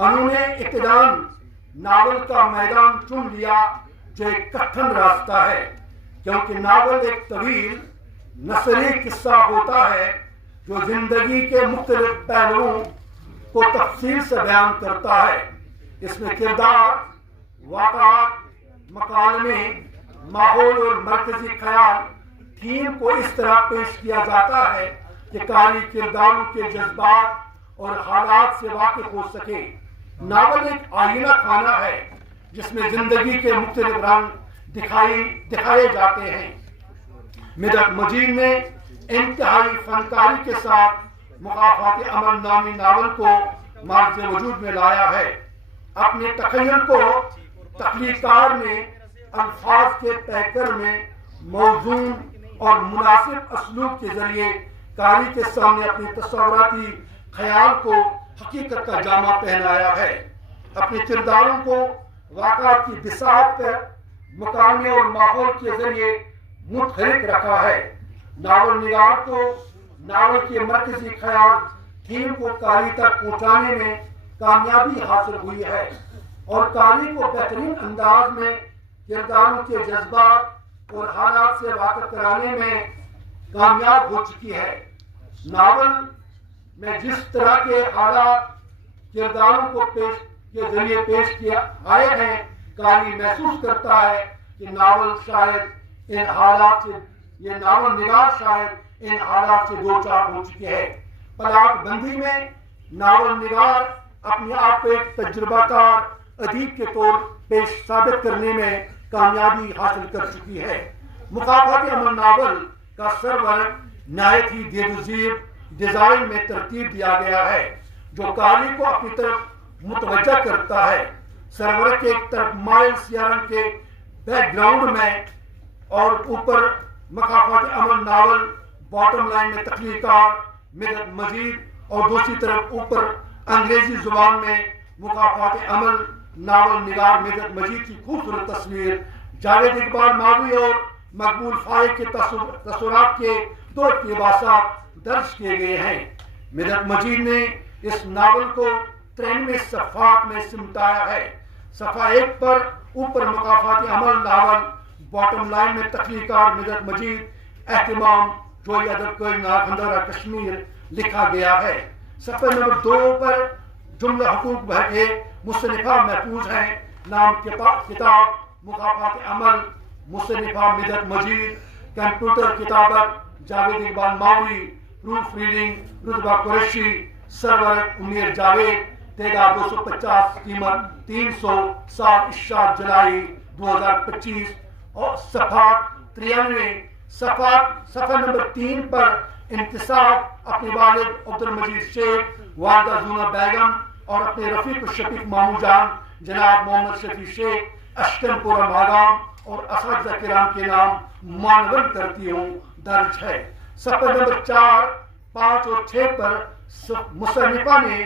انہوں نے ابتداً ناول کا میدان چن لیا جو ایک کٹھن راستہ ہے، کیونکہ ناول ایک طویل نثری قصہ ہوتا ہے جو زندگی کے مختلف پہلوؤں کو تفصیل سے بیان کرتا ہے۔ اس میں کردار، واقعات، مکالمے، ماحول اور مرکزی خیال تھیم کو اس طرح پیش کیا جاتا ہے کہ قاری کرداروں کے جذبات اور حالات سے واقف ہو سکے۔ ناول ایک آئینہ خانہ ہے جس میں زندگی کے مختلف رنگ دکھائے جاتے ہیں۔ مدحت مجید نے انتہائی فنکاری کے ساتھ مکافات عمل نامی ناول کو معرض وجود میں لایا ہے۔ اپنے تخیل کو تخلیق کار نے الفاظ کے پیکر میں موزون اور مناسب اسلوب کے ذریعے قاری کے سامنے اپنی تصوراتی خیال کو حقیقت کا جامہ پہنایا ہے۔ اپنے کرداروں کو واقعات کی بساط پر مکالمے اور ماحول کے ذریعے متحرک رکھا ہے۔ ناول نگار کو ناول کے مرکزی خیال تھیم کو قاری تک پہنچانے میں کامیابی حاصل ہوئی ہے اور قاری کو بہترین انداز میں کرداروں کے جذبات اور حالات سے واقف کرانے میں کامیاب ہو چکی ہے۔ ناول میں جس طرح کے حالات کرداروں کو کے ذریعے پیش کیا آئے ہیں، قاری محسوس کرتا ہے کہ ناول نگار شاید ان حالات سے دو چار ہو چکے ہیں۔ پلاٹ بندی میں ناول نگار اپنے آپ کو ایک تجربہ کار ادیب کے طور پیش ثابت کرنے میں کامیابی حاصل کر چکی ہے۔ مکافات عمل ناول کا سرورق نہایت ہی دید و زیب ڈیزائن میں ترتیب دیا گیا ہے جو قاری کو اپنی طرف متوجہ کرتا ہے۔ سرورق ایک طرف مائل سیاہ رنگ کے بیک گراؤنڈ میں اور اوپر مکافات عمل ناول باٹم لائن میں تخلیق کار مدحت مجید اور دوسری طرف اوپر انگریزی زبان میں مکافات عمل ناول نگار مدحت مجید کی خوبصورت تصویر جاوید اقبال ماوی اور مقبول فائق کے تصورات کے دو اقتباسات درج کیے گئے ہیں۔ مدحت مجید نے اس ناول کو 93 صفحات میں سمٹایا ہے۔ صفحہ 1 پر اوپر مکافات عمل ناول باٹم لائن میں تخلیق کار مدحت مجید اہتمام جوئی ادب کوئی ناخندرہ کشمیر لکھا گیا ہے۔ صفحہ نمبر 2 پر جملہ حقوق بہے مصنفہ محفوظ ہیں۔ نام کتاب مکافات عمل مصنفہ مدحت مجید، کمپیوٹر کتابت جاوید اقبال ماوی، پروف ریڈنگ رتبہ قریشی، سرورق امیر جاوید، تعداد 250، قیمت 300، سال اشاعت جولائی 2025 اور صفحات 93۔ صفحہ نمبر 3 پر انتصاب اپنے والد عبد المجید شیخ، والدہ زونہ بیگم اور اپنے رفیق الشفیق مامو جان جناب محمد شفیع شیخ اشکن پورہ ماگام اور اساتذہ کرام کے نام معنون کرتی ہوں درج ہے۔ صفحہ نمبر 4، 5 اور 6 پر مصنفہ نے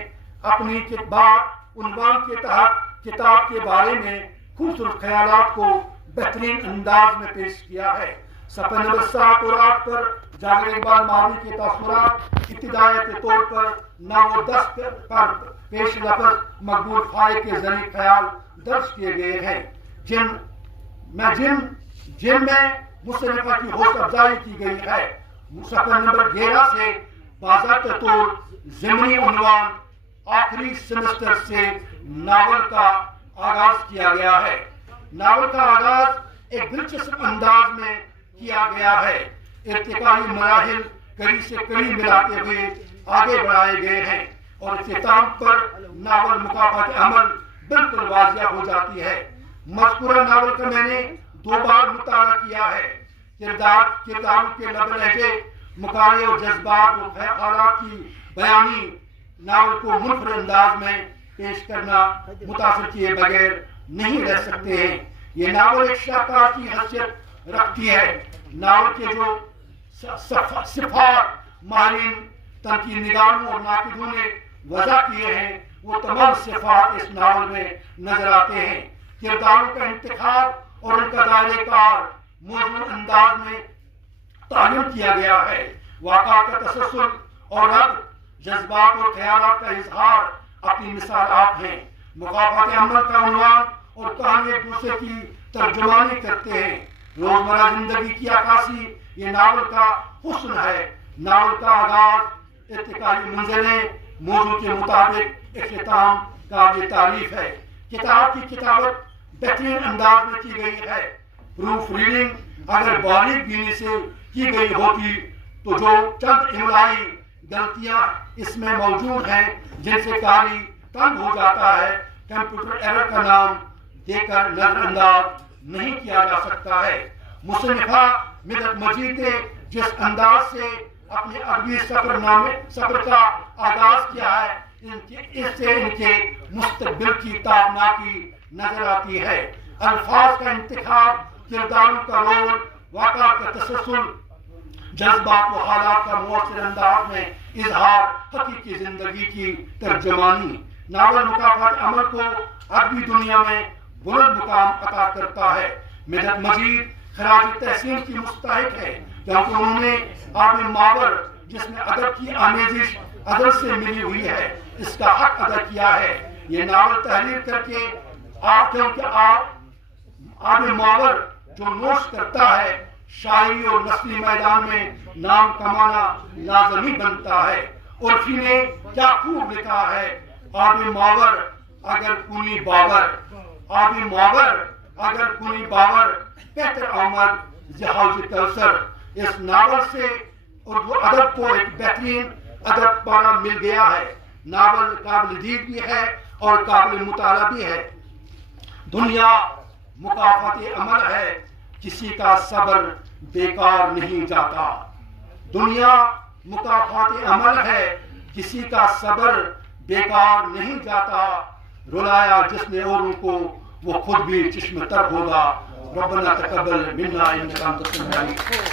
اپنی بات عنوان کے تحت کتاب کے بارے میں خوبصورت خیالات کو بہترین انداز میں پیش کیا ہے۔ صفحہ نمبر 7 اور 8 پر جاوید اقبال ماوی کے تاثرات ابتدائی کے طور پر 9 اور 10 پر پیش لفظ مقبول فائق کے ذریعے خیال درج کیے گئے ہیں جن میں مصنفہ کی حوصلہ افزائی کی گئی ہے۔ صفحہ نمبر 11 سے باضابطہ طور ضمنی عنوان آخری سمسٹر سے ناول کا آغاز کیا گیا ہے۔ ناول کا آغاز ایک دلچسپ انداز میں کیا گیا ہے۔ ارتقائی مراحل کڑی سے کڑی ملاتے ہوئے آگے بڑھائے گئے ہیں اور اختتام پر ناول مکافات عمل بالکل واضح ہو جاتی ہے۔ مذکورہ ناول کا میں نے 2 بار مطالعہ کیا ہے۔ کرداروں کے لب لہجے، مکالمے اور جذبات اور خیالات کی بیانی ناول کو منفرد انداز میں پیش کرنا متاثر کیے بغیر نہیں رہ سکتے ہیں۔ یہ ناول ایک شاہکار کی حیثیت رکھتی ہے۔ ناول کے جو صفات ماہرین، تنقید نگاروں اور ناقدوں نے وضع کیے ہیں وہ تمام صفات اس ناول میں نظر آتے ہیں۔ کرداروں کا انتخاب اور ان کا دائرہ کار موزوں انداز میں تعین کیا گیا ہے۔ واقعات کا تسلسل اور ربط، جذبات اور خیالات کا اظہار اپنی مثال آپ ہیں۔ مقافات عمل کا عنوان اور کہانی ایک دوسرے کی ترجمانی کرتے ہیں۔ روزمرہ زندگی کی عکاسی یہ ناول کا حسن ہے۔ ناول کا آغاز ارتقائی منزلیں، موضوع کے مطابق اختتام قابل تعریف ہے۔ کتاب کی کتابت بہترین انداز میں کی گئی ہے۔ پروف ریڈنگ اگر باریک بینی سے کی گئی ہوتی تو جو چند املائی غلطیاں اس میں موجود ہیں جن سے قاری تنگ ہو جاتا ہے، کمپیوٹر ایرر کا نام دے کر نظر انداز نہیں کیا جا سکتا ہے۔ مصنفہ مدحت مجید نے جس انداز سے اپنے ادبی سفر کا آغاز کیا ہے، اس سے ان کے مستقبل کی تابناکی نظر آتی ہے۔ الفاظ کا انتخاب، کرداروں کا رول، واقعہ کا تسلسل، جذبات و حالات کا مؤثر انداز میں اظہار، حقیقی زندگی کی ترجمانی۔ ناول مقافات عمل کو ادبی دنیا میں بلند مقام عطا کرتا ہے۔ مدحت مجید خراج تحسین کی مستحق ہے کیونکہ انہوں نے آب ماور جس میں ادب کی آمیزش ادب سے ملی ہوئی ہے، اس کا حق ادا کیا ہے۔ یہ ناول تحریر کر کے کیونکہ آب ماور جو نوش کرتا ہے، شاعری اور نثری میدان میں نام کمانا لازمی بنتا ہے۔ عرفی نے کیا خوب لکھا ہے، آب ماور اگر کنی باور، آب ماور اگر کنی باور، بہتر آمد حوض کوثر۔ اس ناول سے اردو ادب کو ایک بہترین ادب پارہ مل گیا ہے۔ ناول قابل دید بھی ہے اور قابل مطالعہ بھی ہے۔ دنیا مقافات عمل ہے، کسی کا صبر بیکار نہیں جاتا۔ دنیا مقافات عمل ہے، کسی کا صبر بیکار نہیں جاتا۔ رلایا جس نے اوروں کو وہ خود بھی چشم تر ہوگا۔ ربنا تقبل منا انک انت السمیع العلیم۔